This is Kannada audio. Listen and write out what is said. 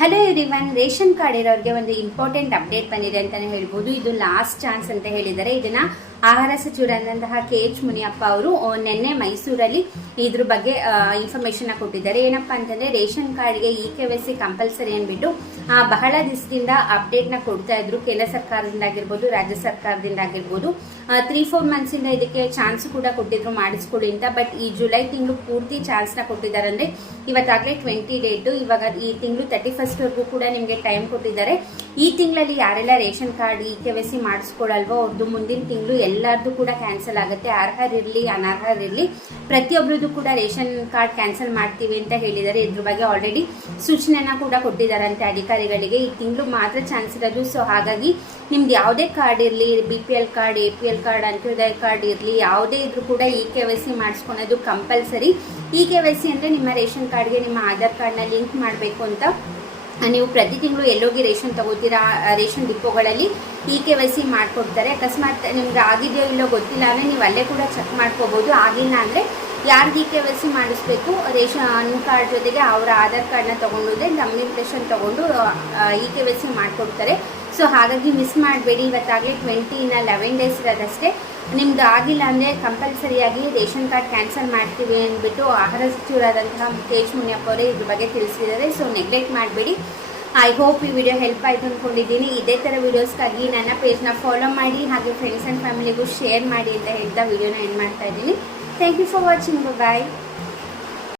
ಹಲೋ ಎವ್ರಿವನ್, ರೇಷನ್ ಕಾರ್ಡ್ ಇರೋರಿಗೆ ಒಂದು ಇಂಪಾರ್ಟೆಂಟ್ ಅಪ್ಡೇಟ್ ಬಂದಿದೆ ಅಂತಾನೆ ಹೇಳ್ಬೋದು. ಇದು ಲಾಸ್ಟ್ ಚಾನ್ಸ್ ಅಂತ ಹೇಳಿದ್ದಾರೆ. ಇದನ್ನ ಆಹಾರ ಸಚಿವರಾದಂತಹ KH ಮುನಿಯಪ್ಪ ಅವರು ನಿನ್ನೆ ಮೈಸೂರಲ್ಲಿ ಇದ್ರ ಬಗ್ಗೆ ಇನ್ಫಾರ್ಮೇಶನ್ ಕೊಟ್ಟಿದ್ದಾರೆ. ಏನಪ್ಪಾ ಅಂತಂದ್ರೆ ರೇಷನ್ ಕಾರ್ಡ್ಗೆ KYC ಕಂಪಲ್ಸರಿ ಅಂದ್ಬಿಟ್ಟು ಬಹಳ ದಿವಸದಿಂದ ಅಪ್ಡೇಟ್ ನ ಕೊಡ್ತಾ ಇದ್ರು. ಕೇಂದ್ರ ಸರ್ಕಾರದಿಂದ ಆಗಿರ್ಬೋದು, ರಾಜ್ಯ ಸರ್ಕಾರದಿಂದ ಆಗಿರ್ಬೋದು. 3-4 ಮಂತ್ಸ್ ಇಂದ ಇದಕ್ಕೆ ಚಾನ್ಸ್ ಕೂಡ ಕೊಟ್ಟಿದ್ರು ಮಾಡಿಸ್ಕೊಳ್ಳಿ ಅಂತ. ಬಟ್ ಈ ಜುಲೈ ತಿಂಗಳು ಪೂರ್ತಿ ಚಾನ್ಸ್ ನ ಕೊಟ್ಟಿದ್ದಾರೆ. ಅಂದ್ರೆ ಇವತ್ತಾಗಲೇ 20 ಡೇಟ್, ಇವಾಗ ಈ ತಿಂಗಳು 31st ವರೆಗೂ ಕೂಡ ನಿಮಗೆ ಟೈಮ್ ಕೊಟ್ಟಿದ್ದಾರೆ. ಈ ತಿಂಗಳಲ್ಲಿ ಯಾರೆಲ್ಲ ರೇಷನ್ ಕಾರ್ಡ್ KYC ಮಾಡಿಸ್ಕೊಳ್ಳಲ್ವೋ ಅವ್ರದ್ದು ಮುಂದಿನ ತಿಂಗಳು ಎಲ್ಲರದ್ದು ಕೂಡ ಕ್ಯಾನ್ಸಲ್ ಆಗುತ್ತೆ. ಅರ್ಹರಿರಲಿ ಅನರ್ಹರಿರಲಿ ಪ್ರತಿಯೊಬ್ಬರದ್ದು ಕೂಡ ರೇಷನ್ ಕಾರ್ಡ್ ಕ್ಯಾನ್ಸಲ್ ಮಾಡ್ತೀವಿ ಅಂತ ಹೇಳಿದ್ದಾರೆ. ಇದ್ರ ಬಗ್ಗೆ ಆಲ್ರೆಡಿ ಸೂಚನೆನ ಕೂಡ ಕೊಟ್ಟಿದ್ದಾರಂತೆ ಅಧಿಕಾರಿಗಳಿಗೆ. ಈ ತಿಂಗಳು ಮಾತ್ರ ಚಾನ್ಸ್ ಇರೋದು. ಸೊ ಹಾಗಾಗಿ ನಿಮ್ದು ಯಾವುದೇ ಕಾರ್ಡ್ ಇರಲಿ, BPL card, APL card, Antyodaya card ಇರಲಿ, ಯಾವುದೇ ಇದ್ರೂ ಕೂಡ KYC ಮಾಡಿಸ್ಕೊಳೋದು ಕಂಪಲ್ಸರಿ. KYC ಅಂದರೆ ನಿಮ್ಮ ರೇಷನ್ ಕಾರ್ಡ್ಗೆ ನಿಮ್ಮ ಆಧಾರ್ ಕಾರ್ಡ್ನ ಲಿಂಕ್ ಮಾಡಬೇಕು ಅಂತ. ನೀವು ಪ್ರತಿ ತಿಂಗಳು ಎಲ್ಲೋಗಿ ರೇಷನ್ ತಗೋತೀರಾ, ರೇಷನ್ ಡಿಪೋಗಳಲ್ಲಿ KYC ಮಾಡಿಕೊಡ್ತಾರೆ. ಅಕಸ್ಮಾತ್ ನಿಮ್ಗೆ ಆಗಿದೆಯೋ ಇಲ್ಲೋ ಗೊತ್ತಿಲ್ಲ ಅಂದರೆ ನೀವು ಅಲ್ಲೇ ಕೂಡ ಚೆಕ್ ಮಾಡ್ಕೋಬೋದು. ಆಗಿಲ್ಲ ಅಂದರೆ ಯಾರಿಗೆ KYC ಮಾಡಿಸ್ಬೇಕು ರೇಷನ್ ಕಾರ್ಡ್ ಜೊತೆಗೆ ಅವರ ಆಧಾರ್ ಕಾರ್ಡ್ನ ತೊಗೊಂಡೋದ್ರೆ ಕಮ್ಯುನಿಕೇಷನ್ ತೊಗೊಂಡು KYC ಮಾಡಿಕೊಡ್ತಾರೆ. ಸೊ ಹಾಗಾಗಿ ಮಿಸ್ ಮಾಡಬೇಡಿ. ಇವತ್ತಾಗಲೇ 11 ಡೇಸ್ ಇರೋದಷ್ಟೇ. ನಿಮ್ದು ಆಗಿಲ್ಲ ಅಂದರೆ ಕಂಪಲ್ಸರಿಯಾಗಿ ರೇಷನ್ ಕಾರ್ಡ್ ಕ್ಯಾನ್ಸಲ್ ಮಾಡ್ತೀವಿ ಅಂದ್ಬಿಟ್ಟು ಆಹಾರ ಸಚಿವರಾದಂತಹ KH ಮುನಿಯಪ್ಪ ಅವರೇ ಇದ್ರ ಬಗ್ಗೆ ತಿಳಿಸಿದ್ದಾರೆ. ಸೊ ನೆಗ್ಲೆಕ್ಟ್ ಮಾಡಬೇಡಿ. ಐ ಹೋಪ್ ಈ ವಿಡಿಯೋ ಹೆಲ್ಪ್ ಆಯಿತು ಅಂದ್ಕೊಂಡಿದ್ದೀನಿ. ಇದೇ ಥರ ವೀಡಿಯೋಸ್ಗಾಗಿ ನನ್ನ ಪೇಜ್ನ ಫಾಲೋ ಮಾಡಿ, ಹಾಗೆ ಫ್ರೆಂಡ್ಸ್ ಆ್ಯಂಡ್ ಫ್ಯಾಮಿಲಿಗೂ ಶೇರ್ ಮಾಡಿ ಅಂತ ಹೇಳ್ತಾ ವಿಡಿಯೋನ ಎಂಡ್ ಮಾಡ್ತಾ ಇದ್ದೀನಿ. Thank you for watching. Bye.